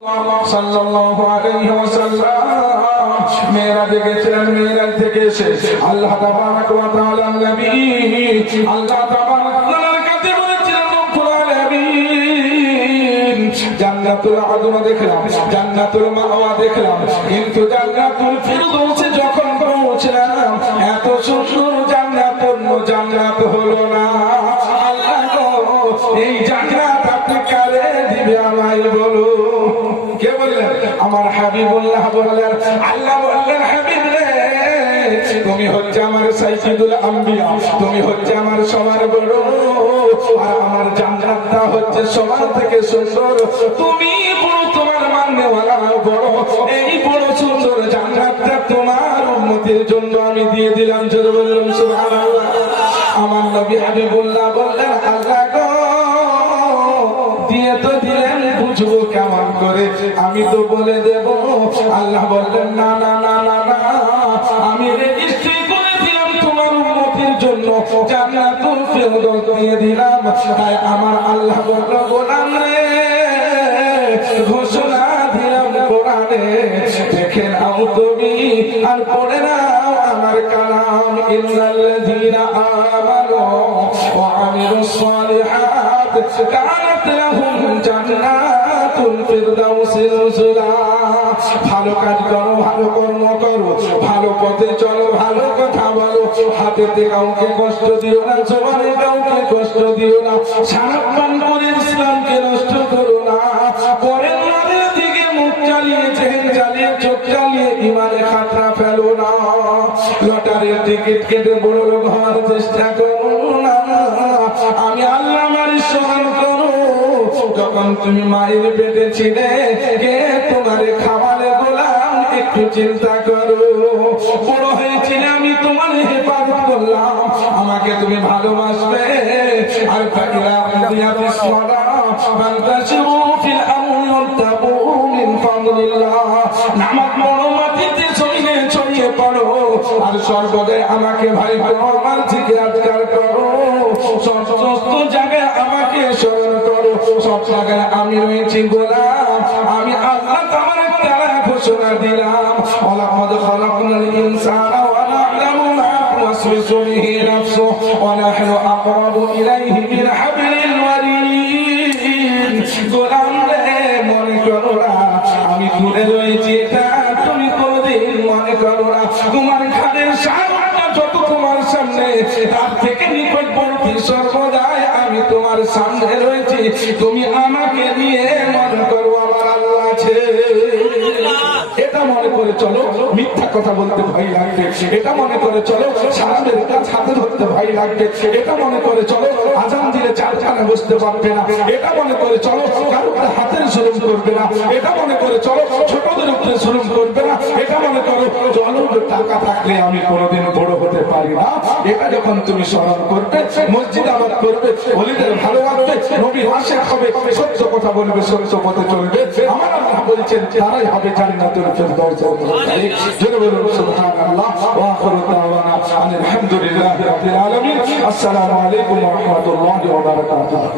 সাল্লাল্লাহু আলাইহি ওয়াসাল্লাম মেরাজে গেছিলেন। মেরাজ থেকে এসে আল্লাহ তাবারাক ওয়া তাআলা নবী আল্লাহ তাবারাক ওয়া তাআলার কাছে বলেছিলেন, রব্বুল আলামিন জান্নাতুল আদম দেখলাম, জান্নাতুল মাওয়া দেখলাম, কিন্তু জান্নাতুল ফিরদৌসে যখন পৌঁছলাম এত সুন্দর জান্নাত হলো না। আল্লাহ গো, এই জান্নাত আপনি কারে দিবে আমায় বলো। কে বললেন? আমার হাবিবুল্লাহ বললেন। আল্লাহ বললেন, হাবিব রে, তুমি হচ্ছে আমার সাইয়্যিদুল আম্বিয়া, তুমি হচ্ছে আমার সবার বড়, আর আমার জান্নাতটা হচ্ছে সবার থেকে সুন্দর। তুমি বড়, তোমার মাননেওয়ালা বড়, এই বড় সুন্দর জান্নাতটা তোমার উম্মতের জন্য আমি দিয়ে দিলাম। জোরে বললাম সুবহানাল্লাহ। আমার নবী হাবিবুল্লাহ বললেন, আল্লাহ গো, দিয়ে তো দিলেন, বুঝবো কেমন করে? আমি তো বলে দেব। আল্লাহ বললেন, না না না না না, আমি রেজিস্ট্রি করে দিলাম তোমার উম্মতের জন্য, জান্নাতুল ফিরদৌস দিয়ে দিলাম। তাই আমার আল্লাহ বলল, গোলাম রে, ঘোষণা দিলাম কোরআনে, দেখে নাও তুমি আর পড়ে নাও আমার কালাম। ইন্নাল্লাযীনা আমানু ওয়া আমিলুস সালিহাত কানাত লাহুম জান্নাতুল ফিরদাউসি নুজুলা। ভালো কাজ করো, ভালো কর্ম করো, ভালো পথে চলো, ভালো কথা বলো, হাতেতে কাউকে কষ্ট দিও না, জবানে কাউকে কষ্ট দিও না, সারা পান করে ইসলামকে নষ্ট করো না, পরের মানুষের দিকে মুখ চালিয়ে, চেহেন চালিয়ে, চোখ চালিয়ে ইমানে খাতরা ফেলো না, লটারির টিকিট কেটে বড় লোক হওয়ার চেষ্টা করো না। আমি আল্লাহ মারি স্মরণ করো। যখন তুমি মায়ের পেটে ছিলে, কে তোমার খাওয়ালে গোলাম, একটু চিন্তা করো। বড় হয়েছিলে, আমি তোমার হেফাজত করলাম, আমাকে তুমি ভালোবাসবে। আর ফাকিরা দিয়াতিস সালাহ ফান্তাশিরু ফিল আমরি ওয়াবতাগু মিন ফাদলিল্লাহ। নামাজ পড়ো, মাটিতে ছড়িয়ে পড়ো, আর সর্বদাই আমাকে ভাই আমার থেকে আজকাল করো। সমস্ত জায়গায় আমাকে স্মরণ করো, সব জায়গায় আমি রয়েছি গোলাম। আমি আল্লাহ তাবারাক ওয়া তাআলা ঘোষণা দিলাম, ওয়ালাকাদ খালাকনাল ইনসানা ওয়া না'লামু মা তুওয়াসওয়িসু বিহি নাফসুহু ওয়া নাহনু আকরাবু ইলাইহি মিন হাবলিল ওয়ারিদ। গোলাম রে, মনে করো না আমি দূরে রয়েছি, এটা তুমি কোনদিন মনে করো না। তোমার ঘাড়ের সামনে যত তোমার সামনে, তার থেকে নিকটবর্তী সর্বদাই আমি তোমার সামনে রয়েছি। তুমি আমাকে নিয়ে মনে করো আমার আল্লাহ আছে। এটা মনে করে চলো, মিথ্যা কথা বলতে ভয় লাগবে। এটা মনে করে চলো, সারাদের কাজ হাতে ধরতে ভয় লাগবে। এটা মনে করে চলো, আজান দিলে চারখানে বসতে পারবে না। এটা মনে করে চলো, কারো হাতের জুলুম করবে না। এটা মনে করে চলো, ছোটদের উপরে জুলুম করবে না। এটা মনে করো, চলো, টাকা থাকলে আমি কোনোদিন বড় হতে পারি না। এটা যখন তুমি স্মরণ করবে, মসজিদ আবাদ করবে, ওলিদের ভালোবাসবে, নবী আশিক হবে, সত্য কথা বলবে, সত্য পথে চলবে, আমার আল্লাহ বলেছেন তারাই হবে জান্নাতুল ফিরদাউসের মালিক। জোরে বলুন সুবহানাল্লাহ। ওয়া আখিরু দাওয়ানা আলহামদুলিল্লাহি রাব্বিল আলামিন। আসসালামু আলাইকুম ওয়া রাহমাতুল্লাহি ওয়া বারাকাতুহু।